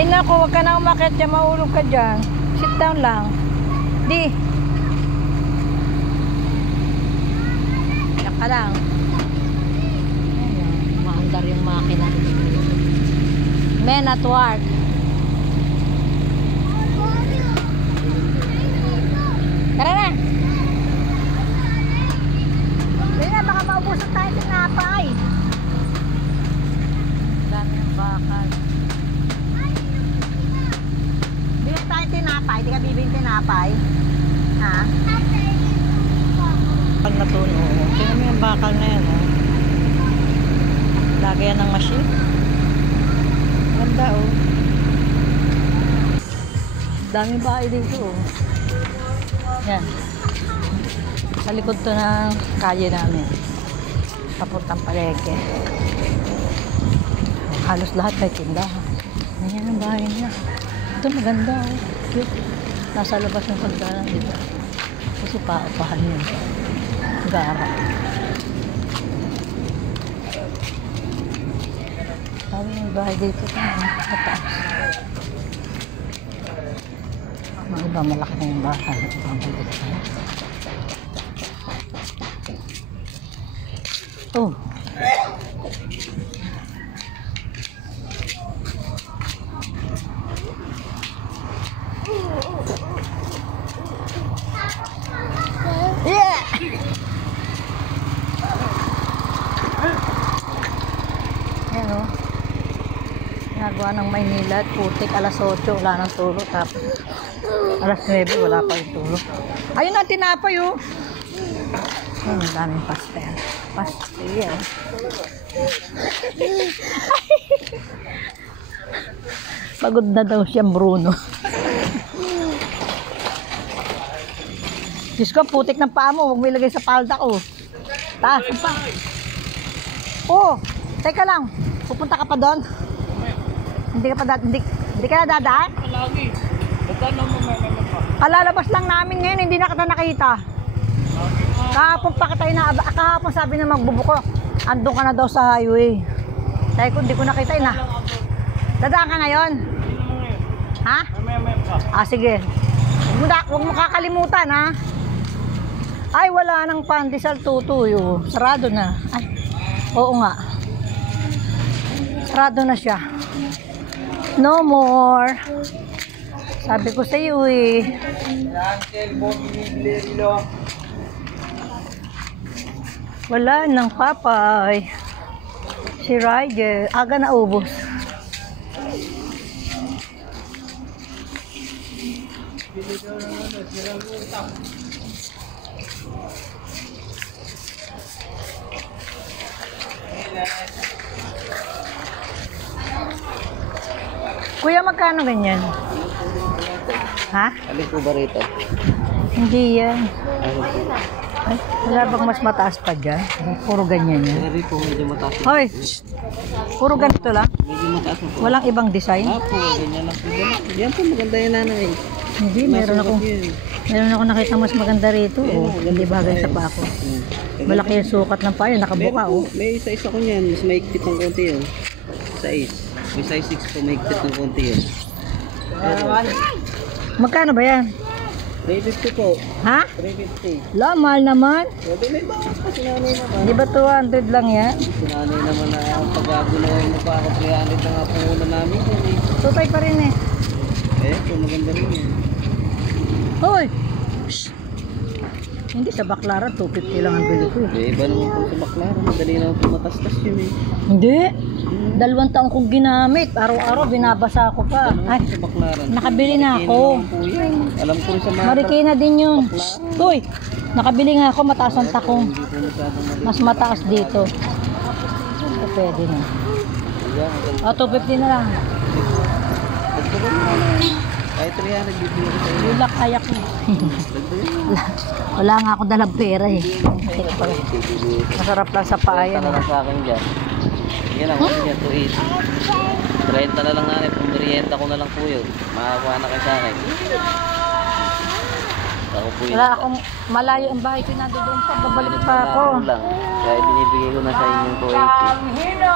Ay nako, wag ka na umakit dyan, mahulog ka dyan. Sit down lang. Di. Yan ka lang. Maandar yung makina. Men at work. Tara na. Dali na, baka maubusan tayo sa napay. Dami ng bakal. Bili tayo tinapay, di ka bibili tinapay? Ha? Pag natuno, tingnan mo yung bakal na yan, oh. Lagyan ng machine. Ganda, oh. Daming bahay dito, oh. Yan. Sa likod to ng kalye namin. Papuntang palengke. Halos lahat may tindahan. Ganyan ang bahay niya. Ito maganda, oh. Cute. Nasa labas ng pagdaran, di ba? Kasi paupahan yun. Gara. Sabi yung bahay dito sa taas. Mga iba malaki na yung bahay. Ibang maliit na. Oh. Yeah. Yan, oh. Ginagawa ng Maynila at putik, alas 8 wala nang tulog, tapos alas 9 wala pa yung tulog. Ayun na, tinapay, oh. Ayun, daming pastel. Pastel. Pagod na daw siyang Bruno. Diyos ko, putik ng paa mo. Huwag mo ilagay sa palda ko. Taas pa. Oh, teka lang. Pupunta ka pa doon? Hindi ka na dadaan? Lagi. Dadaan mo pa. Kalalabas lang namin ngayon. Hindi na kita nakita. Kahapon pa kita kahapon sabi na magbubuko. Andun ka na daw sa highway. Sabi ko, hindi ko nakita na. Dadaan ka ngayon? Ha? Ah, sige. Huwag mo kakalimutan, ha? Ay, wala nang pandesal tutuyo. Sarado na. Ay, oo nga. Sarado na siya. No more. Sabi ko sa iyo, eh. Wala nang papay. Si Ryder, aga na ubos. Kuya, magkano ganyan? Ha? Alin po ba rito? Hindi yan. Ay, wala bang mas mataas pa dyan? Puro ganyan yan. Alin po, medyo mataas. Hoy! Puro ganito lang? Medyo mataas po. Walang ibang design? Po, ganyan lang po. Yan po, maganda yung nanay. Hindi, meron ako nakita mas maganda rito. Oh, hindi bagay sa pa ako. Malaki yung sukat ng payo, nakabuka, oh. May size ako niyan, mas maigpit ng konti yun. Size. May size 6 po, maigpit ng konti yun. Magkano ba yan? 350 po. Ha? 350. La, mahal naman. Pwede may bawas pa, sinanay naman. Di ba 200 lang yan? Sinanay naman na pag-ago na mo pa ako 300 na nga po muna namin. Tutay pa rin eh. Eh, kung maganda rin yun. Hoy! Shh! Hindi sa Baklaran, 250 lang ang bili ko. Eh, iba naman po sa Baklaran. Madali naman po matastas yun eh. Hindi. 2 taon kong ginamit. Araw-araw binabasa ko pa. Ay, Sa Baklaran. nakabili na ako. Alam ko rin sa mga Marikina din yun. Hoy! Nakabili nga ako, mataas ang takong. hindi po masyadong mali. Mas mataas dito. So, pwede na. Ayan, O, 250 na lang. dagdagan mo na. Kahit 300 bibili ko sa iyo. Yulak kayak mo. Wala nga ako dalang pera eh. Masarap lang sa paayan. Yan na lang sa akin dyan. Yan lang, kasi yan, 280. 30 na lang nanay, kung merienda ko na lang po yun. Makakuha na kayo sa akin. Ako po yun. Wala akong malayo ang bahay ko, nandoon pa, babalik pa ako. Lang. Kaya binibigay ko na sa inyo 280. Hino!